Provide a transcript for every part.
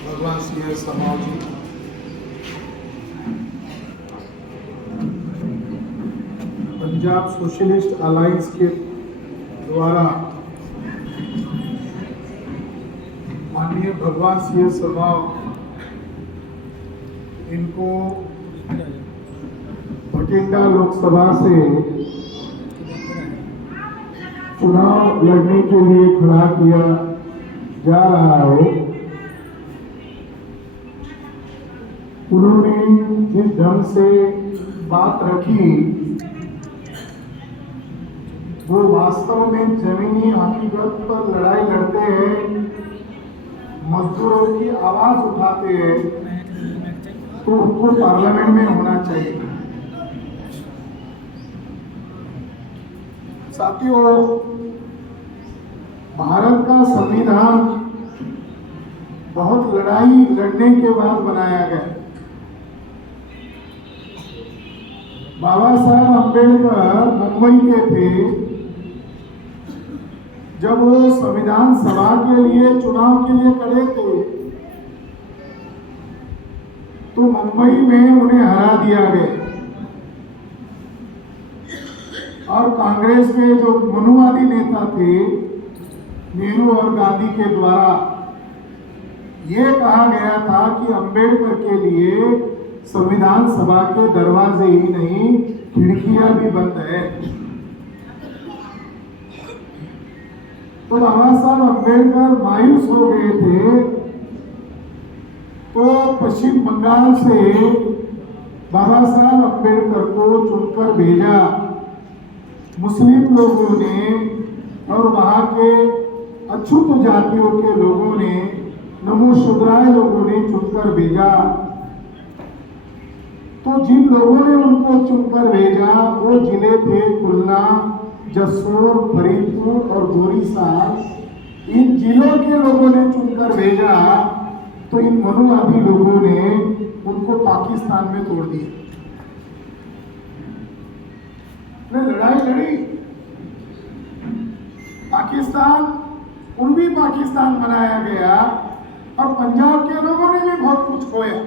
भगवान सिंह समाज जी, Punjab socialist alliance के द्वारा माननीय भगवान सिंह समाज इनको बठिंडा लोकसभा से चुनाव लड़ने के लिए खड़ा किया जा रहा है। उन्होंने जिस ढंग से बात रखी वो वास्तव में जमीनी हकीकत पर लड़ाई लड़ते हैं, मजदूरों की आवाज उठाते हैं, तो उनको पार्लियामेंट में होना चाहिए। साथियों, भारत का संविधान बहुत लड़ाई लड़ने के बाद बनाया गया। बाबा साहब अम्बेडकर मुंबई के थे। जब वो संविधान सभा के लिए चुनाव के लिए खड़े थे तो मुंबई में उन्हें हरा दिया गया और कांग्रेस के जो मनुवादी नेता थे नेहरू और गांधी के द्वारा ये कहा गया था कि अम्बेडकर के लिए संविधान सभा के दरवाजे ही नहीं खिड़कियां भी बंद है। तो बाबा साहब अम्बेडकर मायूस हो गए थे, तो पश्चिम बंगाल से बाबा साहब अम्बेडकर को चुनकर भेजा मुस्लिम लोगों ने और वहां के अछूत जातियों के लोगों ने, नमोशूद्राय लोगों ने चुनकर भेजा। तो जिन लोगों ने उनको चुनकर भेजा वो जिले थे खुलना, जसोर, फरीदपुर और गोरीसार। इन जिलों के लोगों ने चुनकर भेजा तो इन मनुवादी लोगों ने उनको पाकिस्तान में तोड़ दिया। ने लड़ाई लड़ी, पाकिस्तान पूर्वी पाकिस्तान बनाया गया और पंजाब के लोगों ने भी बहुत कुछ खोया।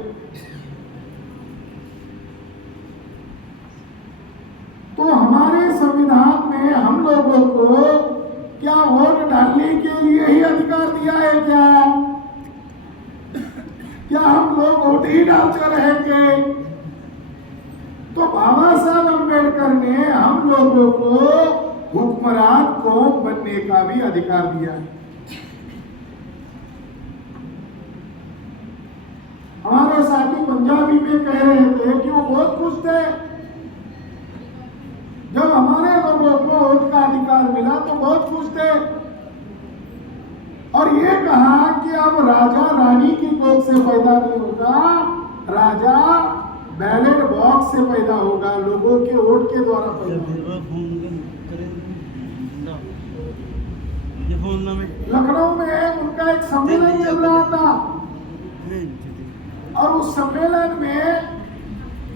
तो हमारे संविधान में हम लोगों को क्या वोट डालने के लिए ही अधिकार दिया है क्या हम लोग वोट ही डालते रहेंगे? तो बाबा साहब अम्बेडकर ने हम लोगों को हुक्मरान कौम बनने का भी अधिकार दिया है। हमारे साथी पंजाबी में कह रहे थे कि वो बहुत खुश थे जब हमारे लोगों को वोट का अधिकार मिला, तो बहुत खुश थे और ये कहा कि अब राजा रानी की कोख से पैदा नहीं होगा, राजा बैलेट बॉक्स से पैदा होगा, लोगों के वोट के द्वारा पैदा होगा। लखनऊ में उनका एक सम्मेलन चल रहा था और उस सम्मेलन में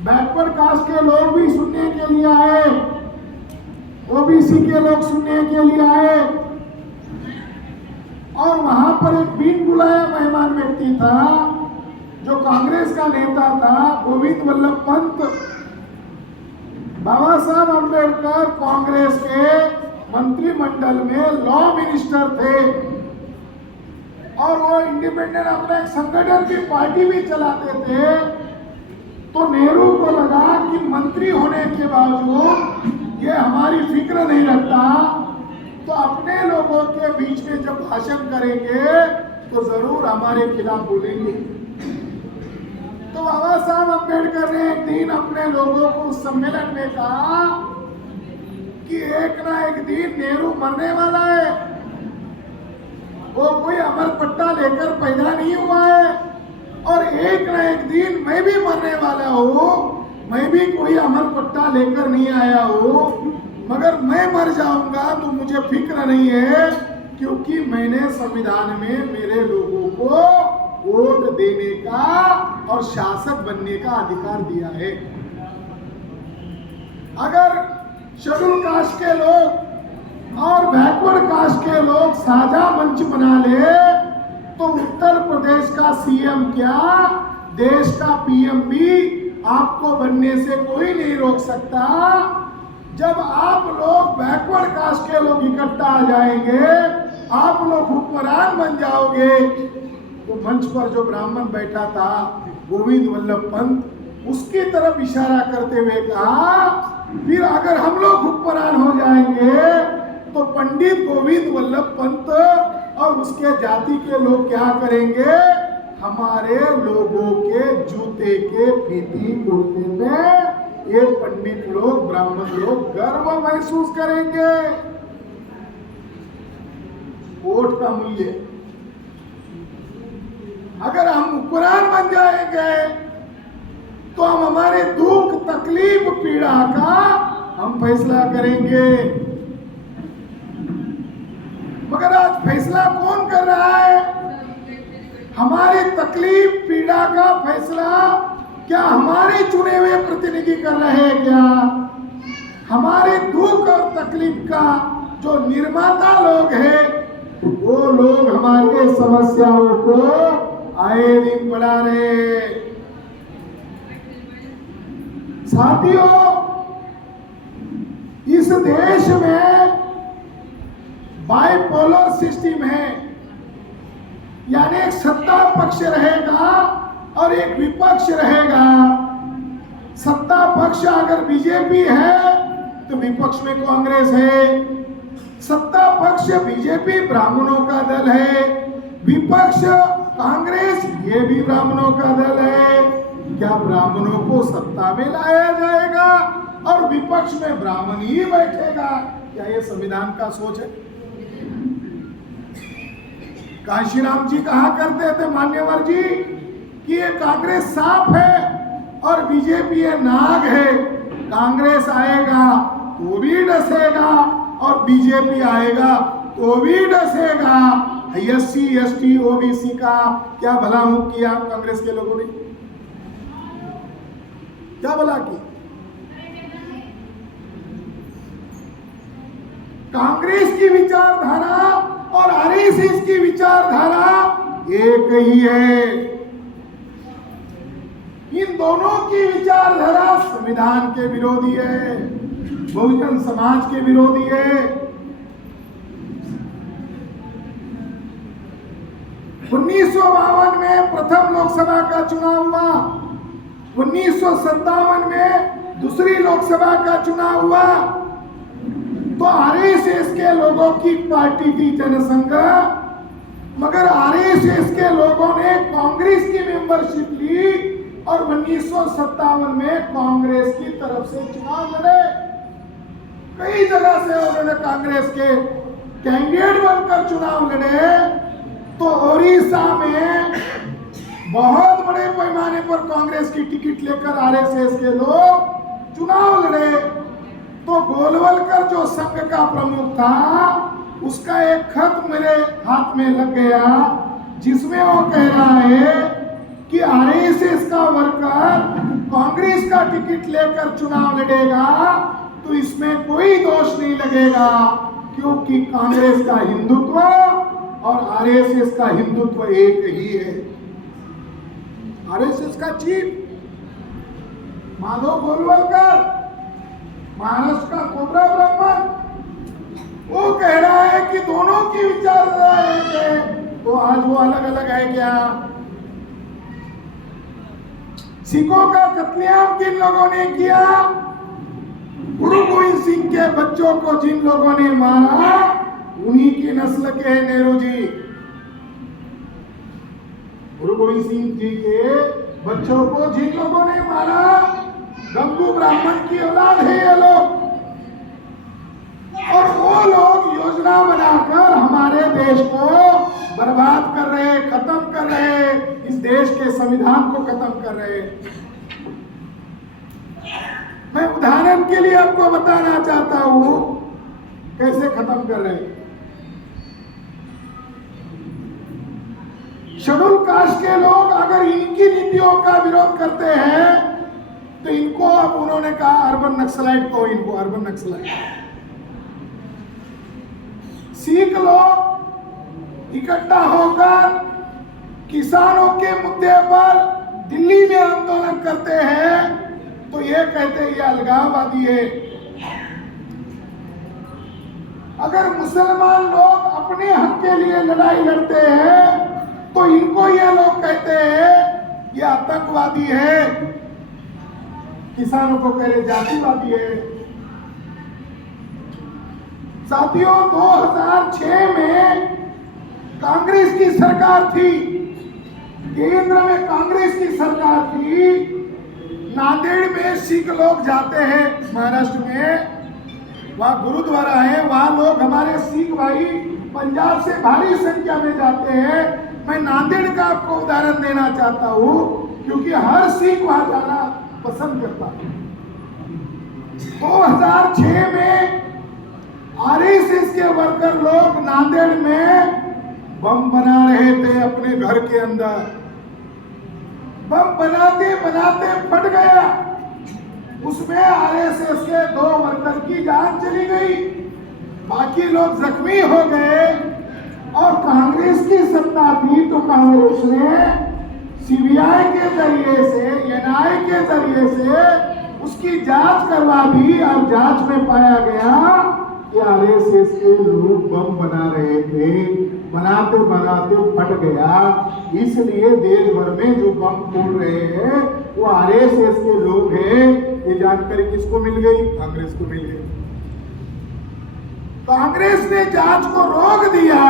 बैकवर्ड कास्ट के लोग भी सुनने के लिए आए, ओबीसी के लोग सुनने के लिए आए और वहां पर एक बिन बुलाया मेहमान व्यक्ति था जो कांग्रेस का नेता था, गोविंद वल्लभ पंत। बाबा साहब अम्बेडकर कांग्रेस के मंत्रिमंडल में लॉ मिनिस्टर थे और वो इंडिपेंडेंट अपना एक संगठन की पार्टी भी चलाते थे। तो नेहरू को लगा कि मंत्री होने के बावजूद ये हमारी फिक्र नहीं रखता, तो अपने लोगों के बीच में जब भाषण करेंगे तो जरूर हमारे खिलाफ बोलेंगे। तो बाबा साहब अम्बेडकर ने एक दिन अपने लोगों को उस सम्मेलन में कहा कि एक ना एक दिन नेहरू मरने वाला है, वो कोई अमर पट्टा लेकर पैदा नहीं हुआ है और एक ना एक दिन मैं भी मरने वाला हूँ, मैं भी कोई अमर पट्टा लेकर नहीं आया हूँ, मगर मैं मर जाऊंगा तो मुझे फिक्र नहीं है क्योंकि मैंने संविधान में मेरे लोगों को वोट देने का और शासक बनने का अधिकार दिया है। अगर शेड्यूल कास्ट के लोग और बैकवर्ड कास्ट के लोग साझा मंच बना ले तो उत्तर प्रदेश का का सीएम क्या, देश का पीएम भी आपको बनने से कोई नहीं रोक सकता। जब आप लोग बैकवर्ड कास्ट के लोग इकट्ठा आ जाएंगे, आप लोग हुक्मरान बन जाओगे, तो मंच पर जो ब्राह्मण बैठा था गोविंद वल्लभ पंत, उसकी तरफ इशारा करते हुए कहा, फिर अगर हम लोग हुक्मरान हो जाएंगे तो पंडित गोविंद वल्लभ पंत और उसके जाति के लोग क्या करेंगे, हमारे लोगों के जूते के फीती खोलने में ये पंडित लोग, ब्राह्मण लोग गर्व महसूस करेंगे। वोट का मूल्य, अगर हम हुक्मरान बन जाएंगे तो हम हमारे दुख तकलीफ पीड़ा का हम फैसला करेंगे। मगर आज फैसला कौन कर रहा है? हमारी तकलीफ पीड़ा का फैसला क्या हमारे चुने हुए प्रतिनिधि कर रहे हैं क्या? हमारे दुख और तकलीफ का जो निर्माता लोग हैं, वो लोग हमारे समस्याओं को आए दिन बढ़ा रहे। साथियों, इस देश में बाइपोलर सिस्टम है, यानी एक सत्ता पक्ष रहेगा और एक विपक्ष रहेगा। सत्ता पक्ष अगर बीजेपी है तो विपक्ष में कांग्रेस है। सत्ता पक्ष बीजेपी ब्राह्मणों का दल है, विपक्ष कांग्रेस ये भी ब्राह्मणों का दल है। क्या ब्राह्मणों को सत्ता में लाया जाएगा और विपक्ष में ब्राह्मण ही बैठेगा? क्या ये संविधान का सोच है? काशीराम जी कहा करते थे, मान्यवर जी, कि ये कांग्रेस सांप है और बीजेपी ये नाग है। कांग्रेस आएगा तो भी डसेगा और बीजेपी आएगा तो भी डसेगा। एससी एसटी ओबीसी का क्या भला किया कांग्रेस के लोगों ने? क्या भला की? कांग्रेस की विचारधारा और आरएसएस की विचारधारा एक ही है। इन दोनों की विचारधारा संविधान के विरोधी है, बहुजन समाज के विरोधी है। 1952 में प्रथम लोकसभा का चुनाव हुआ, 1957 में दूसरी लोकसभा का चुनाव हुआ, तो आरएसएस के लोगों की पार्टी थी जनसंघ, मगर आरएसएस के लोगों ने कांग्रेस की मेंबरशिप ली और 1957 में कांग्रेस की तरफ से चुनाव लड़े। कई जगह से उन्होंने कांग्रेस के कैंडिडेट बनकर चुनाव लड़े। तो ओडिशा में बहुत बड़े पैमाने पर कांग्रेस की टिकट लेकर आरएसएस के लोग चुनाव लड़े। तो गोलवलकर जो संघ का प्रमुख था, उसका एक खत मेरे हाथ में लग गया, जिसमें वो कह रहा है कि आरएसएस का वर्कर कांग्रेस का टिकट लेकर चुनाव लड़ेगा तो इसमें कोई दोष नहीं लगेगा, क्योंकि कांग्रेस का हिंदुत्व और आरएसएस का हिंदुत्व एक ही है। आरएसएस का चीफ माधव गोलवलकर, महाराष्ट्र का कोबरा ब्राह्मण, वो कह रहा है कि दोनों की विचारधारा एक है। तो आज वो अलग अलग है क्या? सिखों का कत्लेआम किन लोगों ने किया? गुरु गोविंद सिंह के बच्चों को जिन लोगों ने मारा, उन्हीं की नस्ल के हैं नेहरू जी। गुरु गोविंद सिंह जी के बच्चों को जिन लोगों ने मारा, गंगू ब्राह्मण की औलाद है ये लोग। और वो लोग योजना बनाकर हमारे देश को बर्बाद कर रहे, खत्म कर रहे, इस देश के संविधान को खत्म कर रहे। मैं उदाहरण के लिए आपको बताना चाहता हूं कैसे खत्म कर रहे। शेड्यूल कास्ट के लोग अगर इनकी नीतियों का विरोध करते हैं तो इनको, अब उन्होंने कहा अर्बन नक्सलाइट को, इनको अर्बन नक्सलाइट। सिख लोग इकट्ठा होकर किसानों के मुद्दे पर दिल्ली में आंदोलन करते हैं तो ये कहते हैं ये अलगाववादी है। अगर मुसलमान लोग अपने हक के लिए लड़ाई लड़ते हैं तो इनको ये लोग कहते हैं ये आतंकवादी है, किसानों को कह रहे जातिवादी है। साथियों, 2006 में कांग्रेस की सरकार थी, केंद्र में कांग्रेस की सरकार थी। नांदेड़ में सिख लोग जाते हैं, महाराष्ट्र में वहाँ गुरुद्वारा है, वहाँ लोग हमारे सिख भाई पंजाब से भारी संख्या में जाते हैं। मैं नांदेड़ का आपको उदाहरण देना चाहता हूँ क्योंकि हर सिख वहाँ जाना पसंद करता है। 2006 में आरएसएस के वर्कर लोग नांदेड़ में बम बना रहे थे अपने घर के अंदर। बम बनाते बनाते फट गया, उसमें आरएसएस के 2 वर्कर की जान चली गई, बाकी लोग जख्मी हो गए। और कांग्रेस की सत्ता थी तो कांग्रेस ने सीबीआई के जरिए से, एनआईए के जरिए से उसकी जांच करवा दी और जांच में पाया गया कि आरएसएस के लोग बम बना रहे थे, बनाते बनाते फट गया। इसलिए देश भर में जो बम फोड़ रहे हैं वो आरएसएस के लोग हैं। ये जानकारी किसको मिल गई? कांग्रेस को मिल गई। कांग्रेस ने जांच को रोक दिया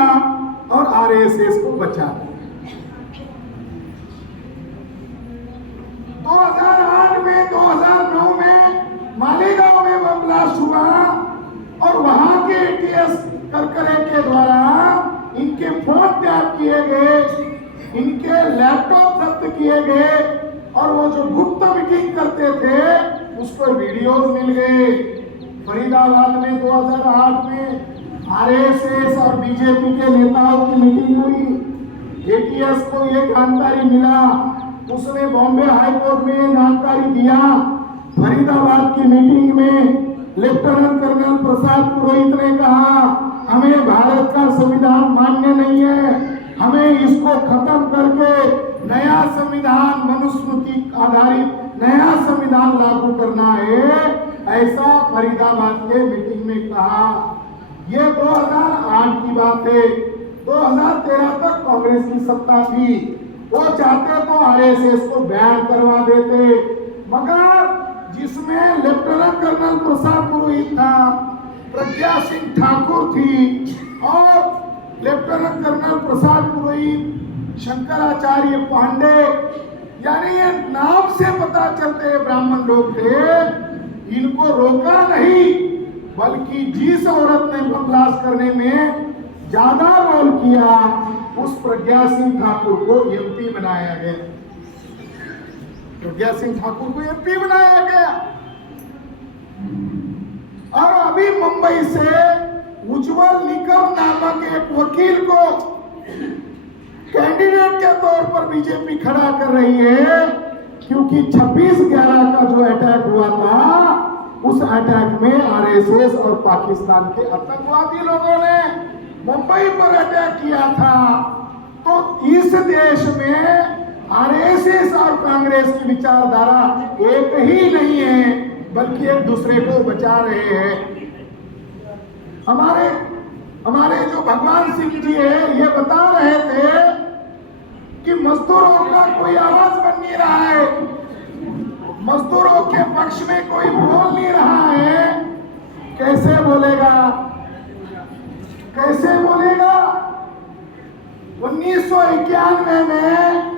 और आरएसएस को बचा दिया। 2008 में 2009 में मालेगांव में बम ब्लास्ट हुआ और वहां के एटीएस करकरे के द्वारा इनके फोन टैप किए गए, इनके लैपटॉप जब्त किए गए और वो जो गुप्त मीटिंग करते थे उसको वीडियोस मिल गए। फरीदाबाद में 2008 में आरएसएस और बीजेपी के नेताओं की मीटिंग हुई। एटीएस को ये जानकारी मिला, उसने बॉम्बे हाई कोर्ट में ये जानकारी दिया। फरीदाबाद की मीटिंग में लेफ्टिनेंट कर्नल प्रसाद पुरोहित ने कहा हमें भारत का संविधान मान्य नहीं है, हमें इसको खत्म करके नया संविधान, मनुस्मृति आधारित नया संविधान लागू करना है, ऐसा फरीदाबाद के मीटिंग में कहा। ये 2008 की बात है। 2013 तक कांग्रेस की सत्ता थी, वो चाहते तो आरएसएस को बैन करवा देते, मगर जिसमें लेफ्टिनेंट कर्नल प्रसाद पुरोहित था, प्रज्ञा सिंह ठाकुर थी और लेफ्टिनेंट कर्नल प्रसाद पुरोहित, शंकराचार्य पांडे, यानी ये नाम से पता चलते ब्राह्मण लोग थे। इनको रोका नहीं, बल्कि जिस औरत ने बम ब्लास्ट करने में ज्यादा रोल किया उस प्रज्ञा सिंह ठाकुर को एमपी बनाया गया। प्रज्ञा सिंह ठाकुर को एमपी बनाया गया। और अभी मुंबई से उज्जवल निकम नामक एक वकील को कैंडिडेट के तौर पर बीजेपी खड़ा कर रही है, क्योंकि 26/11 का जो अटैक हुआ था उस अटैक में आरएसएस और पाकिस्तान के आतंकवादी लोगों ने मुंबई पर अटैक किया था। तो इस देश में आरएसएस और कांग्रेस की विचारधारा एक ही नहीं है, बल्कि एक दूसरे को बचा रहे हैं। हमारे जो भगवान सिंह जी है ये बता रहे थे कि मजदूरों का कोई आवाज बन नहीं रहा है, मजदूरों के पक्ष में कोई बोल नहीं रहा है। कैसे बोलेगा, कैसे बोलेगा? 1991 में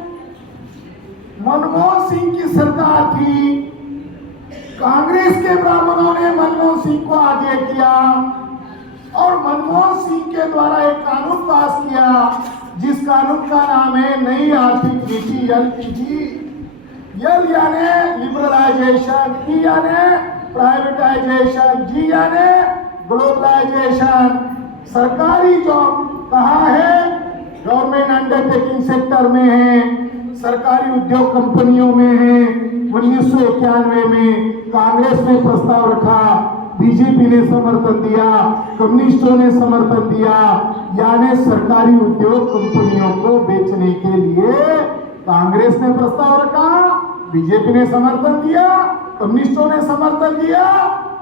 मनमोहन सिंह की सरकार थी, कांग्रेस के ब्राह्मणों ने मनमोहन सिंह को आगे किया और मनमोहन सिंह के द्वारा एक कानून पास किया जिस कानून का नाम है नई आर्थिक नीति, एलपीजी। यल यानी लिबरलाइजेशन, पी यानी प्राइवेटाइजेशन, जी यानी ग्लोबलाइजेशन। सरकारी जॉब कहाँ है? गवर्नमेंट अंडरटेकिंग सेक्टर में है, सरकारी उद्योग कंपनियों में है। 1991 में कांग्रेस ने प्रस्ताव रखा बीजेपी ने समर्थन दिया, कम्युनिस्टों ने समर्थन दिया, यानी सरकारी उद्योग कंपनियों को बेचने के लिए कांग्रेस ने प्रस्ताव रखा, बीजेपी ने समर्थन दिया, कम्युनिस्टों ने समर्थन दिया।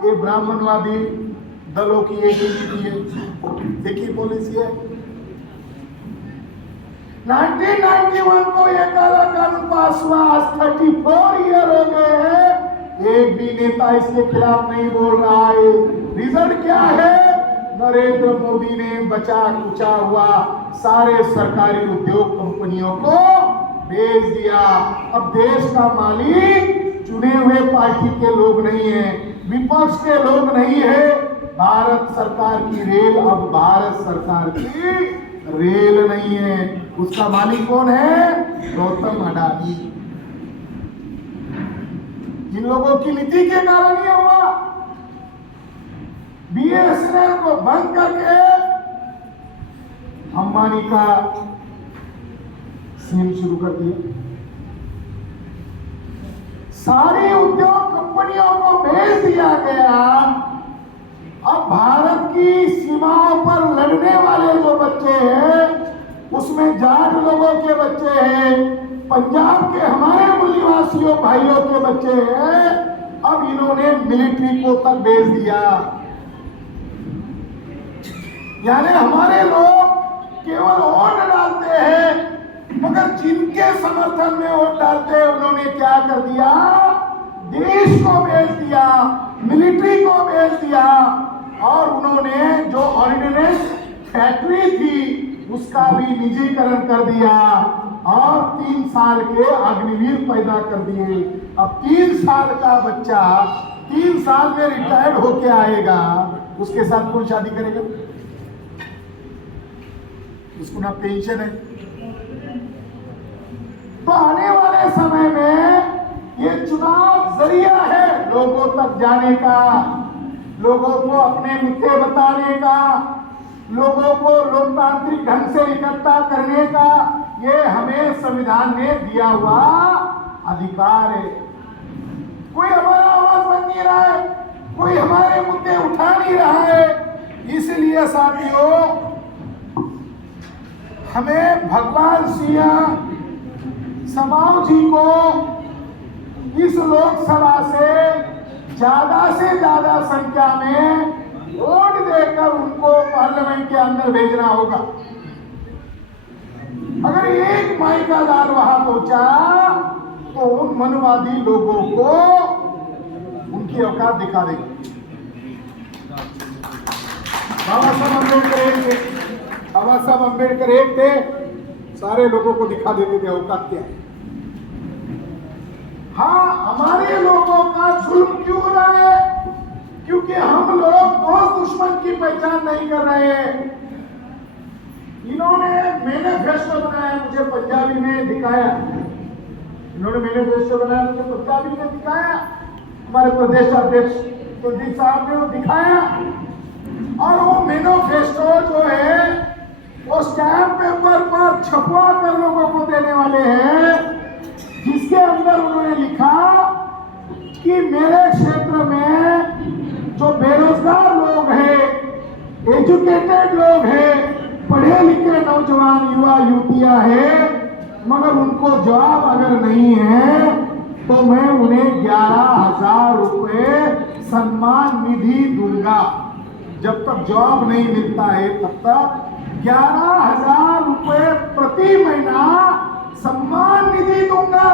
ये ब्राह्मणवादी दलों की एक नीति है, एक ही पॉलिसी है। 1991 को ये काला कानून पास हुआ, आज 34 ईयर हो गए हैं, एक भी नेता इसके खिलाफ नहीं बोल रहा है। रिजल्ट क्या है? नरेंद्र मोदी ने बचा कुचा हुआ सारे सरकारी उद्योग कंपनियों को बेच दिया। अब देश का मालिक चुने हुए पार्टी के लोग नहीं है, विपक्ष के लोग नहीं है, भारत सरकार की रेल अब भारत सरकार की रेल नहीं है। उसका मालिक कौन है? गौतम अडानी। इन लोगों की नीति के कारण ये हुआ। बीएसएनएल को बंद करके अंबानी का सीम शुरू कर दिया, सारी उद्योग कंपनियों को भेज दिया गया। अब भारत की सीमाओं पर लड़ने वाले जो बच्चे हैं, उसमें जाट लोगों के बच्चे हैं, पंजाब के हमारे मूल निवासियों भाइयों के बच्चे हैं। अब इन्होंने मिलिट्री को तक भेज दिया, यानी हमारे लोग केवल वोट डालते हैं, मगर जिनके समर्थन में वोट डालते हैं उन्होंने क्या कर दिया? देश को बेच दिया, मिलिट्री को बेच दिया, और उन्होंने जो ऑर्डिनेंस फैक्ट्री थी उसका भी निजीकरण कर दिया, और 3 साल के अग्निवीर पैदा कर दिए। अब 3 साल का बच्चा 3 साल में रिटायर्ड होके आएगा, उसके साथ कौन शादी करेगा? उसको ना पेंशन है। तो आने वाले समय में ये चुनाव जरिया है लोगों तक जाने का, लोगों को अपने मुद्दे बताने का, लोगों को लोकतांत्रिक ढंग से इकट्ठा करने का। ये हमें संविधान ने दिया हुआ अधिकार है। कोई हमारा आवाज बन नहीं रहा है, कोई हमारे मुद्दे उठा नहीं रहा है। इसलिए साथियों, हमें भगवान सिंह समाव जी को इस लोकसभा से ज्यादा संख्या में वोट देकर उनको पार्लियामेंट के अंदर भेजना होगा। अगर एक माई का दाल वहां पहुंचा तो उन मनवादी लोगों को उनकी औकात दिखा देगा। बाबा साहब अम्बेडकर एक थे, सारे लोगों को दिखा देते थे औकात क्या है। हाँ, हमारे लोगों का जुल्म क्यों हो रहा है? क्योंकि हम लोग दोस्त दुश्मन की पहचान नहीं कर रहे हैं। इन्होंने मैनिफेस्टो बनाया, मुझे पंजाबी में दिखाया, इन्होंने मैनिफेस्टो बनाया, मुझे पंजाबी में दिखाया, हमारे प्रदेश अध्यक्ष कुलदीप साहब ने वो दिखाया। और वो मैनिफेस्टो जो है वो स्टैम्प पेपर पर छपवा कर लोगों को देने वाले हैं, जिसके अंदर उन्होंने लिखा कि मेरे क्षेत्र में जो बेरोजगार लोग हैं, एजुकेटेड लोग हैं, पढ़े लिखे नौजवान युवा युवतियां हैं, मगर उनको जॉब अगर नहीं है तो मैं उन्हें 11,000 रुपए सम्मान निधि दूंगा। जब तक जॉब नहीं मिलता है तब तक 11,000 रुपए प्रति महीना सम्मान निधि दूंगा।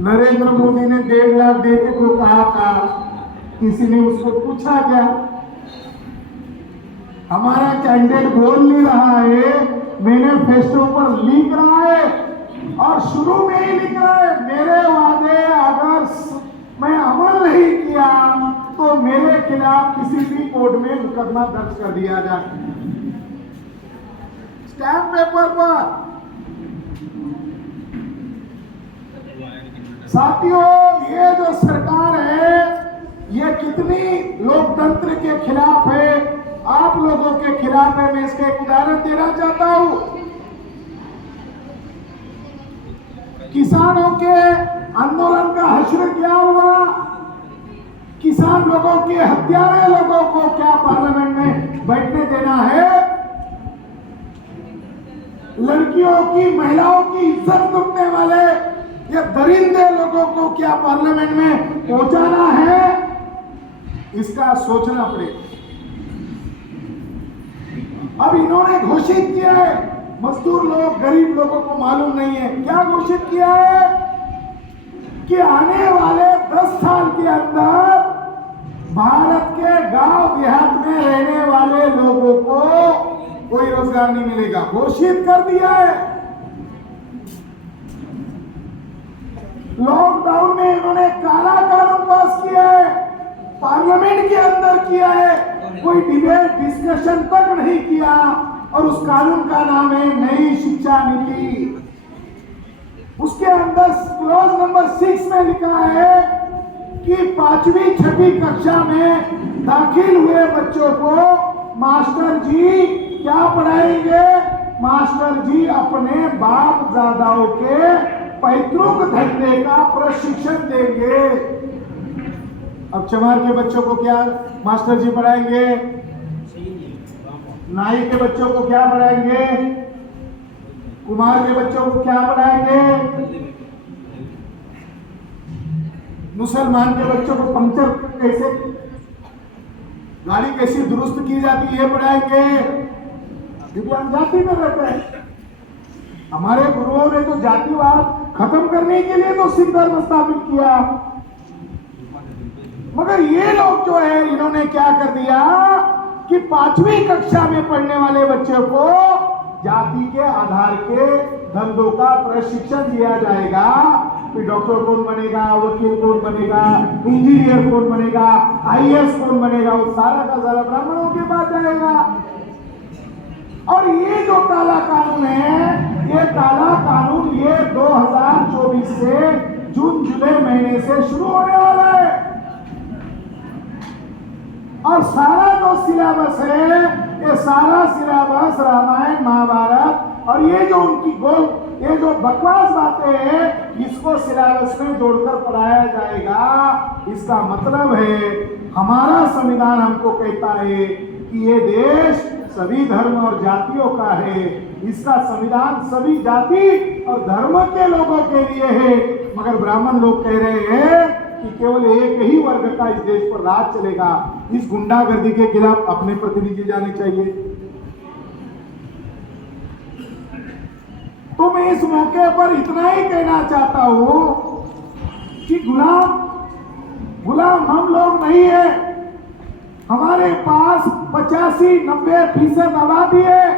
नरेंद्र मोदी ने 1.5 लाख देने को कहा था, किसी ने उसको पूछा क्या? हमारा कैंडिडेट बोल नहीं रहा है, मैनिफेस्टो पर लिख रहा है, और शुरू में ही लिख रहा है, मेरे वादे अगर मैं अमल नहीं किया तो मेरे खिलाफ किसी भी कोर्ट में मुकदमा दर्ज कर दिया जाए। स्टैम्प पेपर पर। साथियों, ये जो सरकार है ये कितनी लोकतंत्र के खिलाफ है, आप लोगों के खिलाफ है। मैं इसका एक उदाहरण देना चाहता हूं। किसानों के आंदोलन का हश्र क्या हुआ? किसान लोगों के, हत्यारे लोगों को क्या पार्लियामेंट में बैठने देना है? लड़कियों की, महिलाओं की इज्जत लूटने वाले ये दरिंदे लोगों को क्या पार्लियामेंट में पहुंचाना है? इसका सोचना पड़ेगा। अब इन्होंने घोषित किया है, मजदूर लोग, गरीब लोगों को मालूम नहीं है क्या घोषित किया है कि आने वाले 10 साल के अंदर भारत के गांव देहात में रहने वाले लोगों को कोई रोजगार नहीं मिलेगा। घोषित कर दिया है। लॉकडाउन में इन्होंने काला कानून पास किया है, पार्लियामेंट के अंदर किया है, कोई डिबेट डिस्कशन तक नहीं किया, और उस कानून का नाम है नई शिक्षा नीति। उसके अंदर क्लॉज नंबर 6 में लिखा है कि 5वीं 6वीं कक्षा में दाखिल हुए बच्चों को मास्टर जी क्या पढ़ाएंगे? मास्टर जी अपने बाप दादाओं के पैतृक धंधे का प्रशिक्षण देंगे। अब चमार के बच्चों को क्या मास्टर जी पढ़ाएंगे? नाई के बच्चों को क्या पढ़ाएंगे? कुमार के बच्चों को क्या पढ़ाएंगे? मुसलमान के बच्चों को पंक्चर कैसे, गाड़ी कैसी दुरुस्त की जाती है पढ़ाएंगे। विज्ञान जाति में रहता है। हमारे गुरुओं ने तो जातिवाद खत्म करने के लिए तो सिख धर्म स्थापित किया, मगर ये लोग जो है इन्होंने क्या कर दिया कि 5वीं कक्षा में पढ़ने वाले बच्चों को जाति के आधार के धंधों का प्रशिक्षण दिया जाएगा। फिर डॉक्टर कौन बनेगा, वकील कौन बनेगा, इंजीनियर कौन बनेगा, आईएएस कौन बनेगा, वो सारा का सारा ब्राह्मणों के पास जाएगा। और ये जो काला कानून है, ये काला कानून ये 2024 से जून जुलाई महीने से शुरू होने वाला है। और सारा जो सिलेबस है, ये सारा सिलेबस रामायण महाभारत और ये जो उनकी ये जो बकवास बातें हैं, इसको सिलेबस में जोड़कर पढ़ाया जाएगा। इसका मतलब है हमारा संविधान हमको कहता है कि ये देश सभी धर्म और जातियों का है। इसका संविधान सभी जाति और धर्म के लोगों के लिए है, मगर ब्राह्मण लोग कह रहे हैं कि केवल एक ही वर्ग का इस देश पर राज चलेगा। इस गुंडागर्दी के खिलाफ अपने प्रतिनिधि जाने चाहिए। तो मैं इस मौके पर इतना ही कहना चाहता हूं कि गुलाम हम लोग नहीं है। हमारे पास 85-90% आबादी है।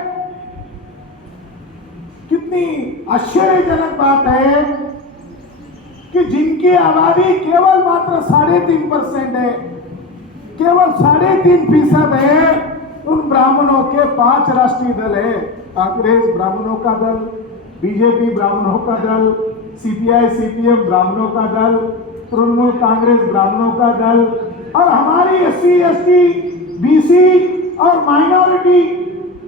कितनी आश्चर्यजनक बात है कि जिनकी आबादी केवल मात्र 3.5% है, केवल 3.5% है, उन ब्राह्मणों के 5 राष्ट्रीय दल है। कांग्रेस ब्राह्मणों का दल, बीजेपी ब्राह्मणों का दल, सीपीआई सीपीएम ब्राह्मणों का दल, तृणमूल कांग्रेस ब्राह्मणों का दल, और हमारी एससी एसटी बीसी और माइनॉरिटी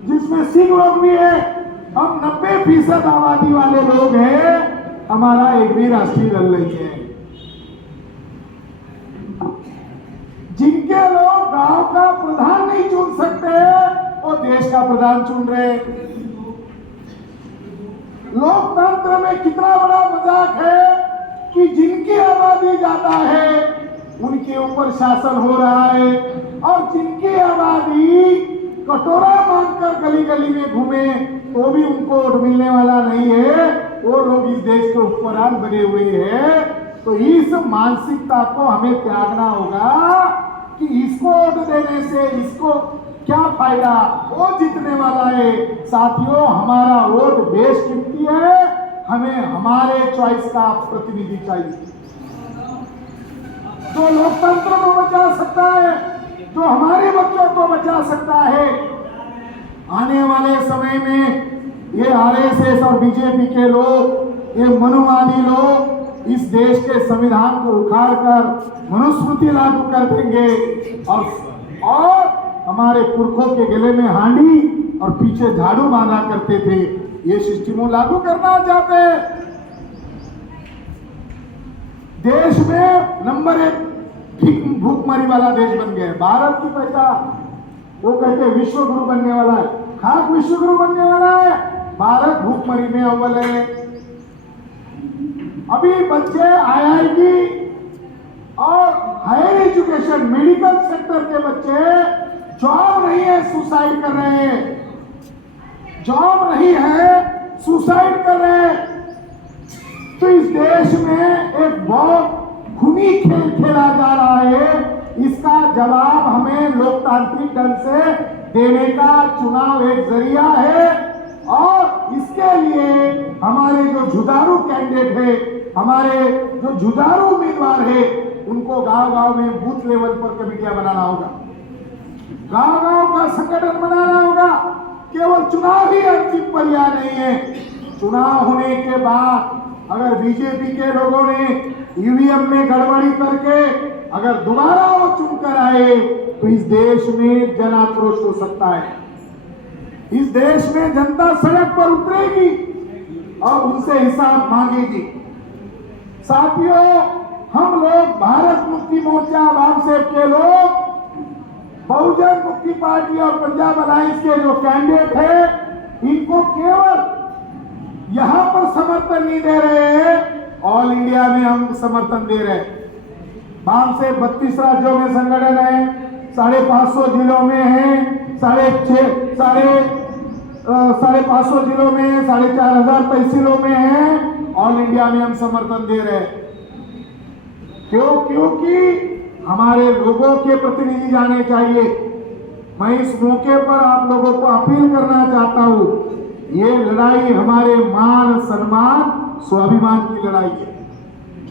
जिसमें सिख लोग भी है, हम 90% आबादी वाले लोग हैं। हमारा एक भी राष्ट्रीय दल नहीं है। जिनके लोग गांव का प्रधान नहीं चुन सकते, वो देश का प्रधान चुन रहे। लोकतंत्र में कितना बड़ा मजाक है कि जिनकी आबादी ज्यादा है उनके ऊपर शासन हो रहा है, और जिनकी आबादी कटोरा मांगकर गली गली में घूमे तो भी उनको वोट मिलने वाला नहीं है। वो लोग इस देश के उपरान बने हुए हैं। तो इस मानसिकता को हमें त्यागना होगा कि इसको वोट देने से इसको क्या फायदा, वो जीतने वाला है। साथियों, हमारा वोट बेशकीमती है। हमें हमारे चॉइस का प्रतिनिधि चाहिए जो लोकतंत्र को बचा सकता है, जो हमारे बच्चों को बचा सकता है। आने वाले समय में ये आरएसएस और बीजेपी के लोग, ये मनुवादी लोग इस देश के संविधान को उखाड़कर मनुस्मृति लागू कर देंगे, और हमारे पुरखों के गले में हांडी और पीछे झाड़ू बांधा करते थे, ये सिस्टम लागू करना चाहते हैं। देश में नंबर 1 भूखमरी वाला देश बन गए। भारत की पहचान, वो कहते हैं विश्व गुरु बनने वाला है, खाक विश्व गुरु बनने वाला है, भारत भूखमरी में अव्वल है। अभी बच्चे आईआईटी और हायर एजुकेशन मेडिकल सेक्टर के बच्चे जॉब नहीं है सुसाइड कर रहे हैं, जॉब नहीं है सुसाइड कर रहे हैं। तो इस देश में एक बहुत खूनी खेल खेला जा रहा है, इसका जवाब हमें लोकतांत्रिक ढंग से देने का चुनाव एक जरिया है। और इसके लिए हमारे जो जुझारू कैंडिडेट है, हमारे जो जुझारू उम्मीदवार है, उनको गांव-गांव में बूथ लेवल पर कमेटियां बनाना होगा, गांव-गांव का संगठन बनाना होगा। केवल चुनाव ही अंतिम पर्याय नहीं है। चुनाव होने के बाद अगर बीजेपी के लोगों ने ईवीएम में गड़बड़ी करके अगर दोबारा वो चुनकर आए तो इस देश में जन आक्रोश हो सकता है, इस देश में जनता सड़क पर उतरेगी और उनसे हिसाब मांगेगी। साथियों, हम लोग भारत मुक्ति मोर्चा वामसेब के लोग बहुजन मुक्ति पार्टी और पंजाब अलायंस के जो कैंडिडेट है, इनको केवल यहां पर समर्थन नहीं दे रहे हैं, ऑल इंडिया में हम समर्थन दे रहे हैं। वामसेब 32 राज्यों में संगठन है, 550 जिलों में है, 550 जिलों में 4500 तहसीलों में है, ऑल इंडिया में हम समर्थन दे रहे हैं। क्योंकि हमारे लोगों के प्रतिनिधि जाने चाहिए। मैं इस मौके पर आप लोगों को अपील करना चाहता हूं, ये लड़ाई हमारे मान सम्मान स्वाभिमान की लड़ाई है,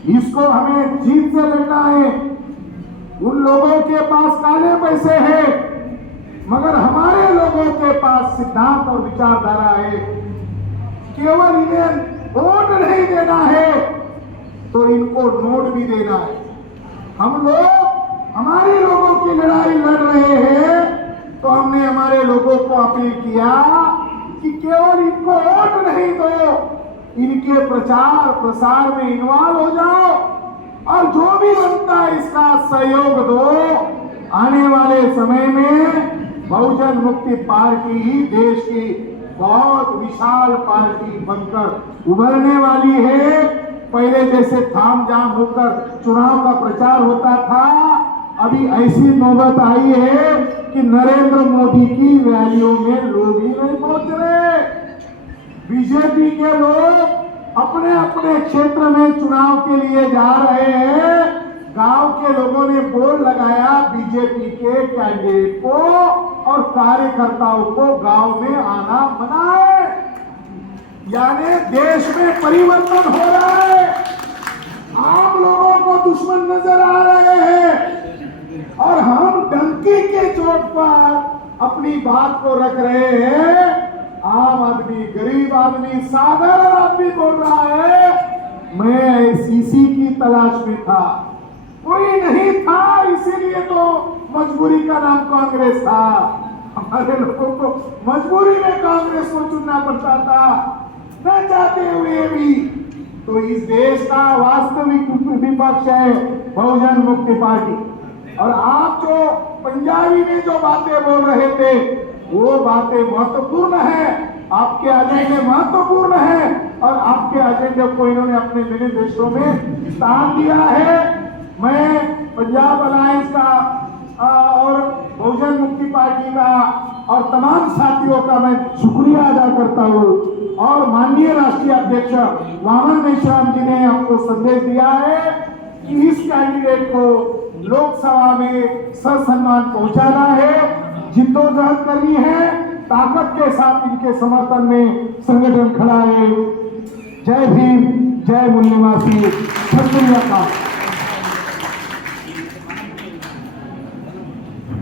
इसको हमें जीत से लड़ना है। उन लोगों के पास काले पैसे हैं, मगर हमारे लोगों के पास सिद्धांत और विचारधारा है। केवल इन्हें वोट नहीं देना है तो इनको नोट भी देना है। हम लोग हमारे लोगों की लड़ाई लड़ रहे हैं, तो हमने हमारे लोगों को अपील किया कि केवल इनको वोट नहीं दो, इनके प्रचार प्रसार में इन्वॉल्व हो जाओ और जो भी बनता है इसका सहयोग दो। आने वाले समय में बहुजन मुक्ति पार्टी ही देश की बहुत विशाल पार्टी बनकर उभरने वाली है। पहले जैसे थाम जाम होकर चुनाव का प्रचार होता था, अभी ऐसी नौबत आई है कि नरेंद्र मोदी की रैलियों में लोग ही नहीं पहुंच रहे। बीजेपी के लोग अपने अपने क्षेत्र में चुनाव के लिए जा रहे हैं। गांव के लोगों ने बोर्ड लगाया बीजेपी के कैंडिडेट को और कार्यकर्ताओं को गांव में आना मना है। यानी देश में परिवर्तन हो रहा है, आम लोगों को दुश्मन नजर आ रहे हैं और हम डंकी के चोट पर अपनी बात को रख रहे हैं। आम आदमी, गरीब आदमी, साधारण आदमी बोल रहा है मैं इसी की तलाश में था, कोई नहीं था, इसीलिए तो मजबूरी का नाम कांग्रेस था। हमारे लोगों को मजबूरी में कांग्रेस को चुनना पड़ता था, न चाहते हुए भी। तो इस देश का वास्तविक विपक्ष है बहुजन मुक्ति पार्टी। और आप जो पंजाबी में जो बातें बोल रहे थे, वो बातें महत्वपूर्ण है, आपके एजेंडे महत्वपूर्ण है और आपके एजेंडे को इन्होंने अपने मैनिफेस्टो में स्थान दिया है। मैं पंजाब अलायंस का और बहुजन मुक्ति पार्टी का और तमाम साथियों का मैं शुक्रिया अदा करता हूँ। और माननीय राष्ट्रीय अध्यक्ष वामन मेश्राम जी ने आपको संदेश दिया है कि इस कैंडिडेट को लोकसभा में ससम्मान पहुंचाना है, जिद्दोजहद करनी है, ताकत के साथ इनके समर्थन में संगठन खड़ा है। जय भीम, जय मूल निवासी, सत श्री अकाल।